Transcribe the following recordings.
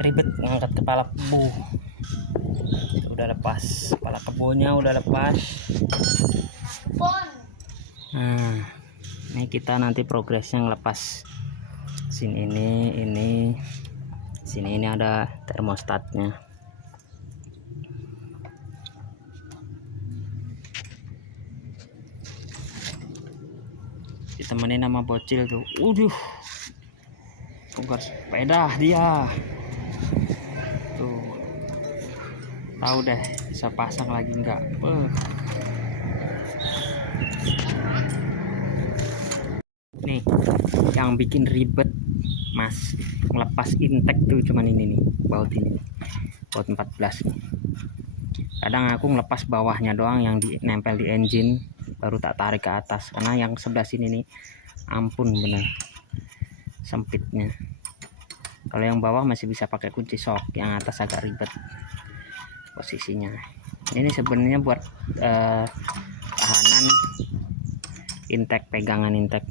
ribet ngangkat kepala kebo. Udah lepas kepala kebonya, udah lepas. Nah, ini kita nanti progresnya ngelepas sini ini sini ini ada termostatnya. Ditemenin sama bocil tuh. Tukar sepeda dia tuh, tahu deh bisa pasang lagi enggak. Nih yang bikin ribet mas melepas intek tuh cuman ini nih, baut ini, baut 14 nih. Kadang aku ngelepas bawahnya doang yang nempel di engine, baru tak tarik ke atas, karena yang sebelah sini nih ampun bener sempitnya. Kalau yang bawah masih bisa pakai kunci sok, yang atas agak ribet posisinya. Ini sebenarnya buat tahanan intek, pegangan intek.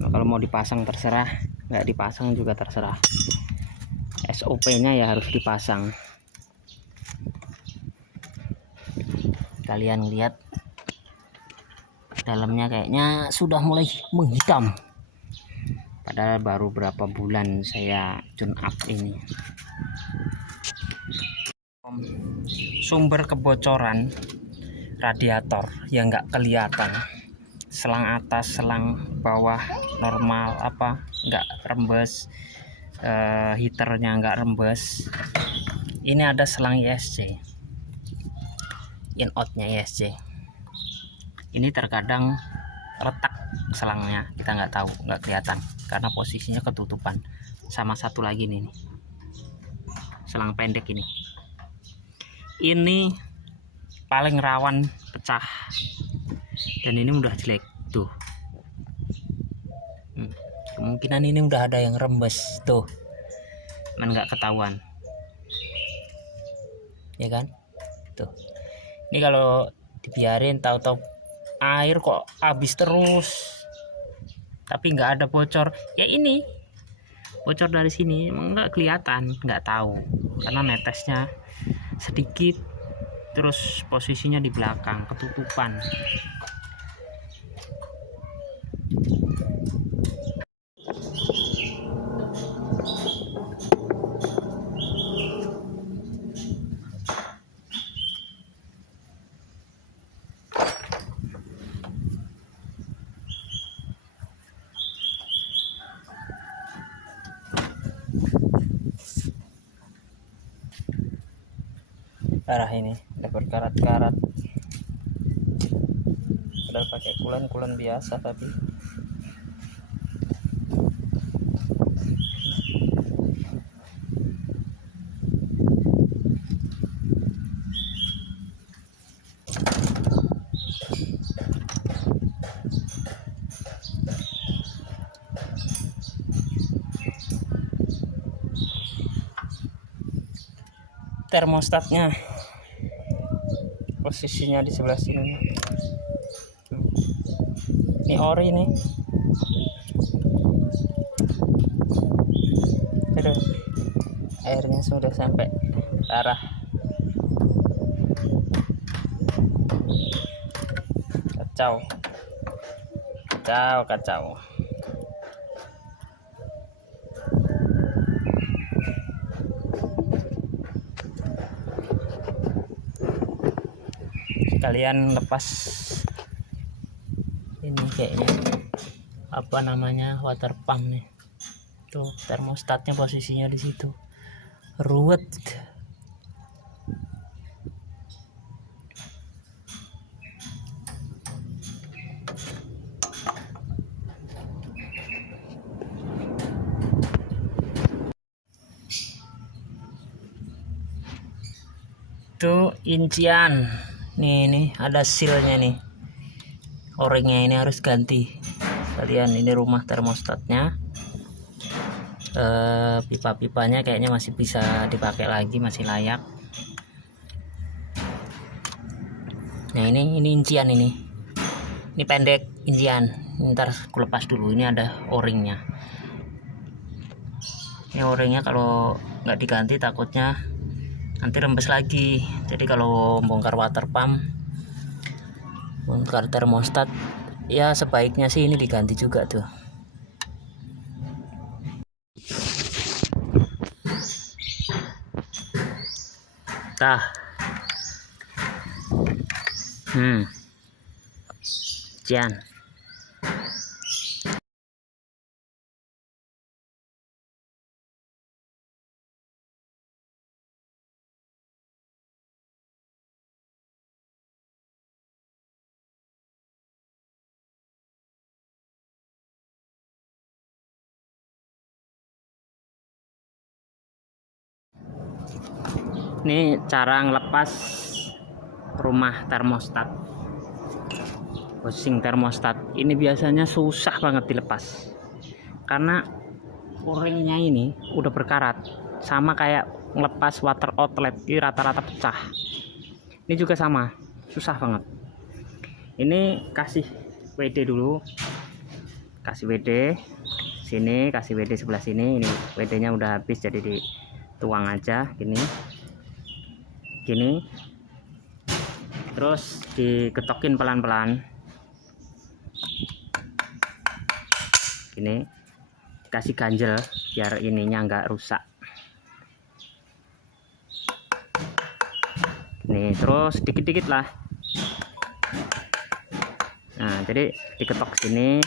Nah, kalau mau dipasang terserah, nggak dipasang juga terserah. SOP-nya ya harus dipasang. Kalian lihat dalamnya kayaknya sudah mulai menghitam, padahal baru berapa bulan saya tune up ini. Sumber kebocoran radiator yang nggak kelihatan, selang atas selang bawah normal, apa nggak rembes, heaternya nggak rembes. Ini ada selang ISC, in outnya ISC. Ini terkadang retak selangnya, kita nggak tahu, nggak kelihatan karena posisinya ketutupan. Sama satu lagi nih, selang pendek ini paling rawan pecah, dan ini udah jelek tuh. Kemungkinan ini udah ada yang rembes tuh, men nggak ketahuan ya kan tuh. Ini kalau dibiarin tahu-tahu air kok habis terus, tapi nggak ada bocor. Ya ini bocor dari sini emang nggak kelihatan, nggak tahu karena netesnya sedikit, terus posisinya di belakang ketutupan. Parah ini, ada berkarat-karat. Udah pakai kulen biasa tapi termostatnya posisinya di sebelah sini. Ini ori nih. Aduh, airnya sudah sampai arah. Kacau. Kalian lepas ini kayaknya apa namanya, water pump nih tuh, termostatnya posisinya di situ, ruwet. Tuh incian nih ada sealnya nih, o-ringnya ini harus ganti. Kalian ini rumah termostatnya, pipa-pipanya kayaknya masih bisa dipakai lagi, masih layak. Nah ini incian ini pendek incian. Ntar aku lepas dulu, ini ada o-ringnya. Ini o-ringnya kalau nggak diganti takutnya nanti rembes lagi. Jadi kalau bongkar water pump, bongkar termostat, ya sebaiknya sih ini diganti juga tuh. Tah. Cian. Ini cara ngelepas rumah termostat, housing termostat. Ini biasanya susah banget dilepas karena o-ringnya ini udah berkarat, sama kayak ngelepas water outlet, ini rata-rata pecah. Ini juga sama, susah banget. Ini kasih WD dulu, kasih WD sini, kasih WD sebelah sini. Ini WD nya udah habis, jadi dituang aja gini terus diketokin pelan-pelan gini, kasih ganjel biar ininya nggak rusak. Nih terus dikit-dikit lah. Nah jadi diketok sini,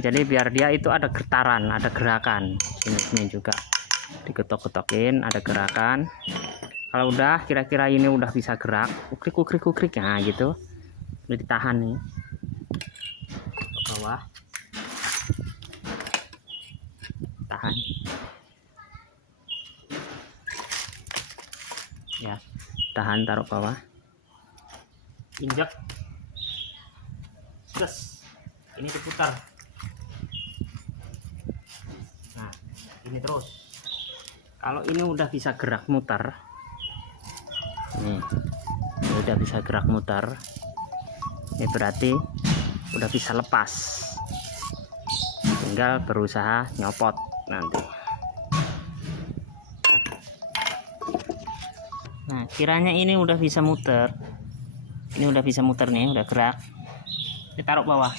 jadi biar dia itu ada getaran, ada gerakan. Sini juga diketok-ketokin, ada gerakan. Kalau udah kira-kira ini udah bisa gerak, ukrik, nah gitu, udah ditahan nih ke bawah, tahan ya, tahan, taruh bawah, injak, gas, ini diputar. Nah ini terus, kalau ini udah bisa gerak muter, nih udah bisa gerak muter, ini berarti udah bisa lepas, tinggal berusaha nyopot nanti. Nah kiranya ini udah bisa muter, nih udah gerak, ditaruh bawah,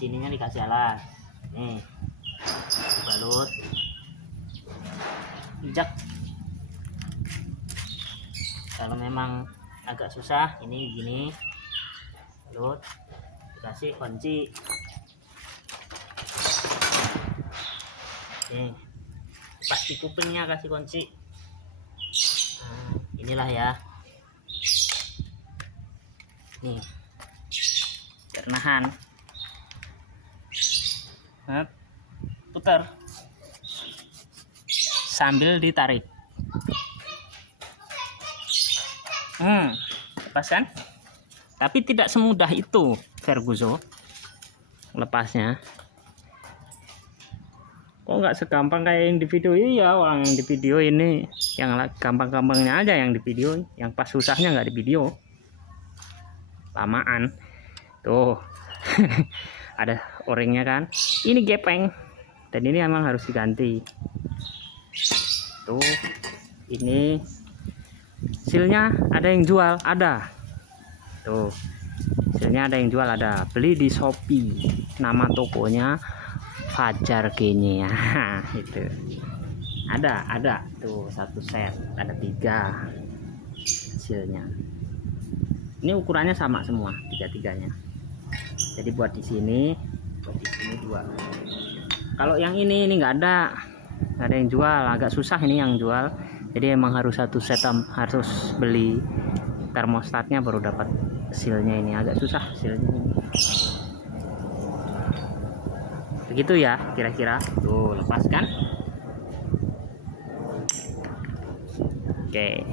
sininya dikasih alas, nih dibalut, injak. Kalau memang agak susah ini gini, balut, dikasih kunci. Nih pas di kupingnya kasih kunci. Nah, inilah ya, nih biar nahan. Putar sambil ditarik. Lepas kan? Tapi tidak semudah itu Ferguson lepasnya. Kok nggak segampang kayak yang di video? Iya, orang yang di video ini yang gampang-gampangnya aja yang di video, yang pas susahnya nggak di video. Lamaan tuh. Ada o-ringnya kan, ini gepeng dan ini emang harus diganti tuh. Ini silnya ada yang jual, ada tuh, silnya ada yang jual, ada, beli di Shopee, nama tokonya Fajar Genya. Itu ada tuh, satu set ada 3 silnya. Ini ukurannya sama semua, 3-3-nya. Jadi buat di sini 2. Kalau yang ini nggak ada yang jual, agak susah ini yang jual. Jadi emang harus satu set, harus beli termostatnya baru dapat silnya. Ini agak susah silnya ini. Begitu ya kira-kira. Tuh lepaskan. Oke.